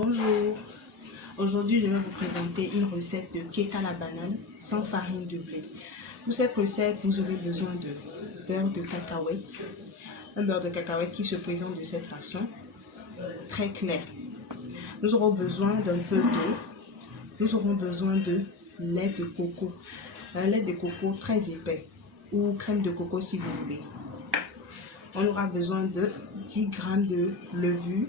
Bonjour, aujourd'hui je vais vous présenter une recette de cake à la banane sans farine de blé. Pour cette recette, vous aurez besoin de beurre de cacahuète, un beurre de cacahuète qui se présente de cette façon, très clair. Nous aurons besoin d'un peu d'eau, nous aurons besoin de lait de coco, un lait de coco très épais ou crème de coco si vous voulez. On aura besoin de 10 g de levure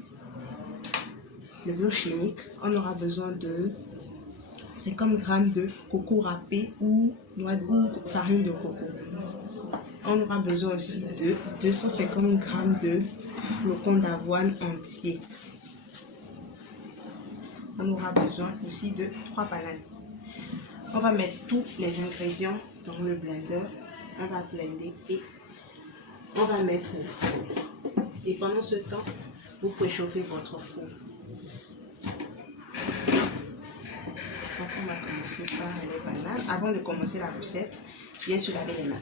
chimique. On aura besoin de 50 g de coco râpé ou farine de coco. On aura besoin aussi de 250 g de flocons d'avoine entiers. On aura besoin aussi de 3 bananes. On va mettre tous les ingrédients dans le blender. On va blender et on va mettre au four. Et pendant ce temps, vous préchauffez votre four. Donc on va commencer par les bananes. Avant de commencer la recette, bien se laver les mains.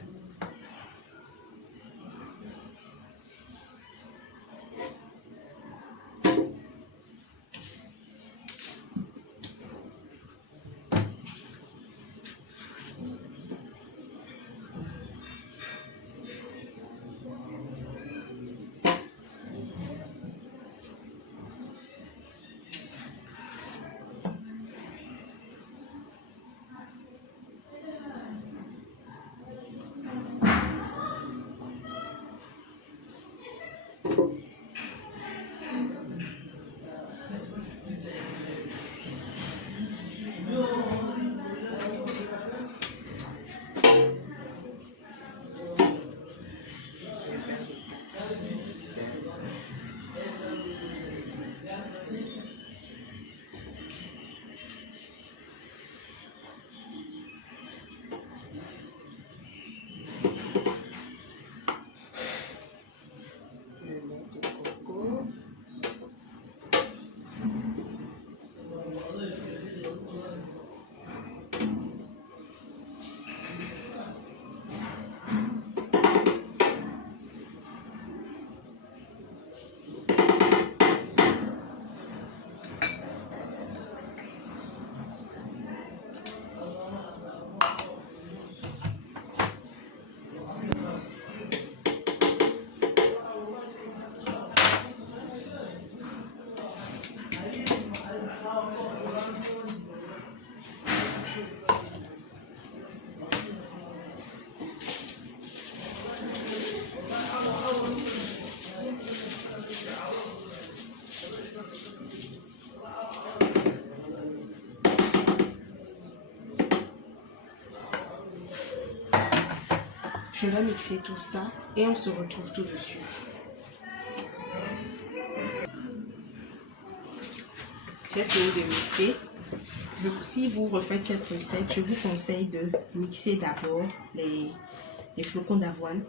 Je vais mixer tout ça et on se retrouve tout de suite. J'ai fini de mixer. Donc, si vous refaites cette recette, je vous conseille de mixer d'abord les flocons d'avoine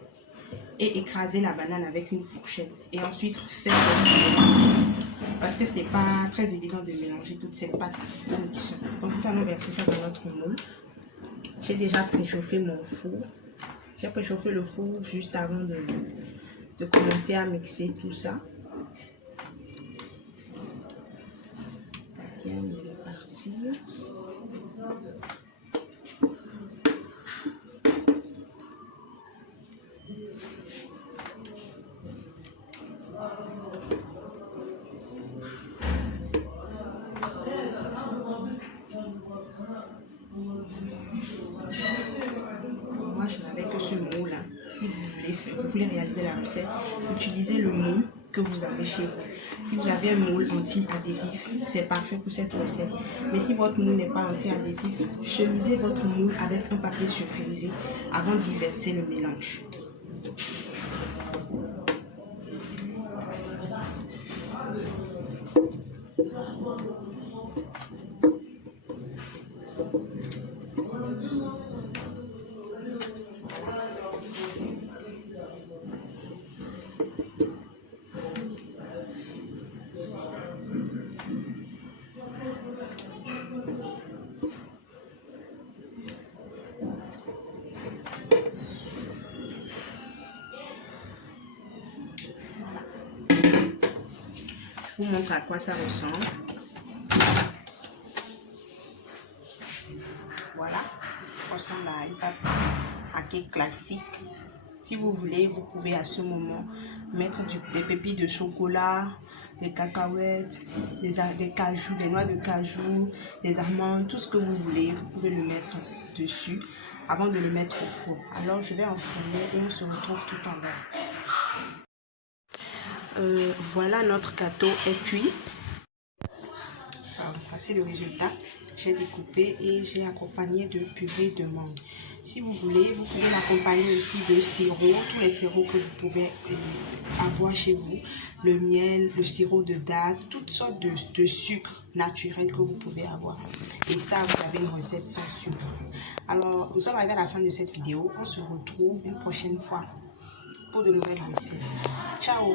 et écraser la banane avec une fourchette. Et ensuite faire le mélange. Parce que ce n'est pas très évident de mélanger toute cette pâte au mixeur. Donc nous allons verser ça dans notre moule. J'ai déjà préchauffé mon four. J'ai préchauffé le four juste avant de commencer à mixer tout ça. Bien, il est parti. Moi, je n'avais que ce moule. Si vous voulez réaliser la recette, utilisez le moule que vous avez chez vous. Si vous avez un moule anti-adhésif, c'est parfait pour cette recette. Mais si votre moule n'est pas anti-adhésif, chemisez votre moule avec un papier sulfurisé avant d'y verser le mélange. vous montre à quoi ça ressemble. cake classique. Si vous voulez, vous pouvez à ce moment mettre des pépites de chocolat, des cacahuètes, des cajous, des noix de cajou, des amandes, tout ce que vous voulez. Vous pouvez le mettre dessus avant de le mettre au four. Alors, je vais enfourner et on se retrouve tout à l'heure. Voilà, notre gâteau est cuit. Voici le résultat. J'ai découpé et j'ai accompagné de purée de mangue. Si vous voulez, vous pouvez l'accompagner aussi de sirop, tous les sirops que vous pouvez avoir chez vous, le miel, le sirop de date, toutes sortes de sucre naturel que vous pouvez avoir. Et ça, vous avez une recette sans sucre. Alors, nous sommes arrivés à la fin de cette vidéo. On se retrouve une prochaine fois pour de nouvelles recettes. Ciao!